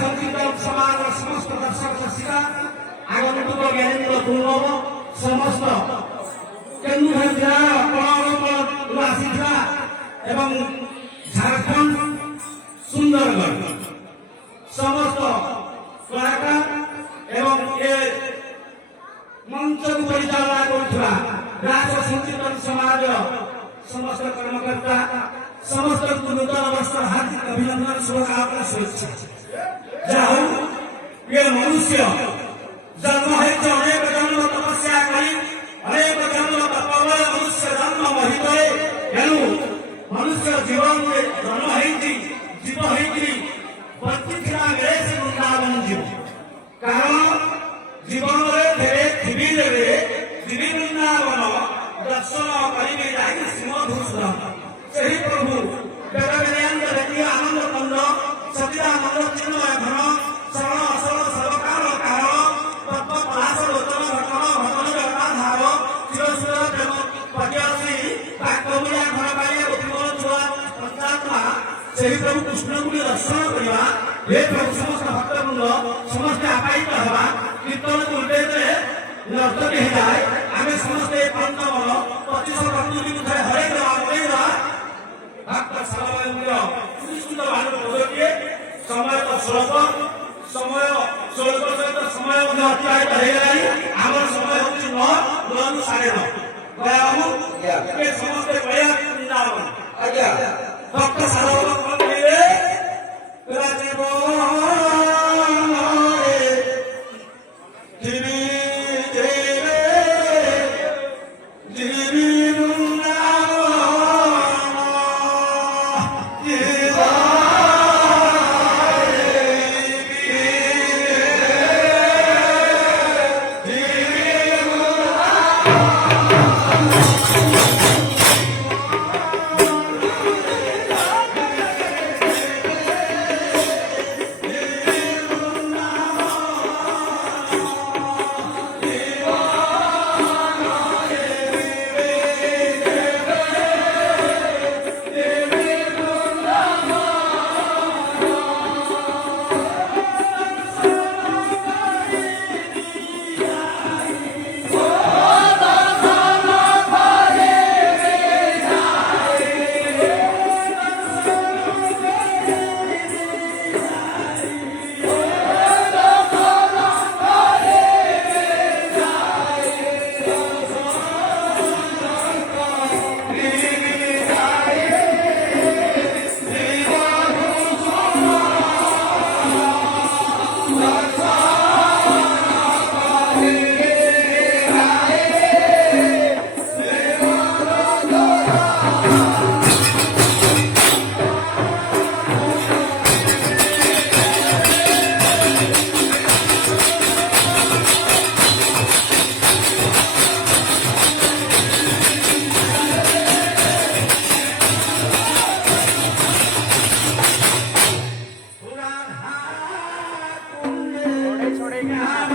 संकीर्तन समाज समस्त दर्शक दर्शिका आगंतुक ज्ञानेन्द्र दुर्लभ समस्त केन्दुझर जिला आसीथिबा एवं झारखंड सुंदरगढ़ समस्त कलाकार एवं ए मंच को परिचालना करुवा राज्य संकीर्तन समाज समस्त कर्मकर्ता समस्त नूतन वर्ष हार्दिक अभिनंदन शुभकामना शुभेच्छा। जाओ ये मनुष्य जन्म है अनेक जन्म तपस्या करी अनेक जन्म तपबल मनुष्य जन्म महितए एनु मनुष्य जीवन में जन्म है जीव है प्रतिथिना गए से वृंदावन जीव कारण जीवन में धेरे थिबी देवे दिवी वृंदावन दर्शन करिबे जाई सिंहधूषण सही प्रभु वेदांत रतिया आनंद कंद सचिदानंद चिन्मय घन शरण असर सर्वकाल कारण तत्व पलाश लोचन घटन घटन जटाधार चिरसुर प्रेम पटियासी काकमिया घर पाइए गोपीमल छुआ पंचात्मा सही प्रभु कृष्ण को दर्शन करवा हे प्रभु समस्त भक्तवृंद समस्त आपायित हवा कीर्तन को उल्टे नर्तक हो जाए आम समस्ते पंचमल 25 भक्ति हरे राम भक्त सालवेन्द्र सुंदर भाव प्रदर्शिए समय तो स्वल्प समय स्वल्प सहित समय अतिबाहित हो आम समय हूँ 9 साढ़े 9 समस्ते वृंदावन भक्त सालवेन्द्र छोड़ेगा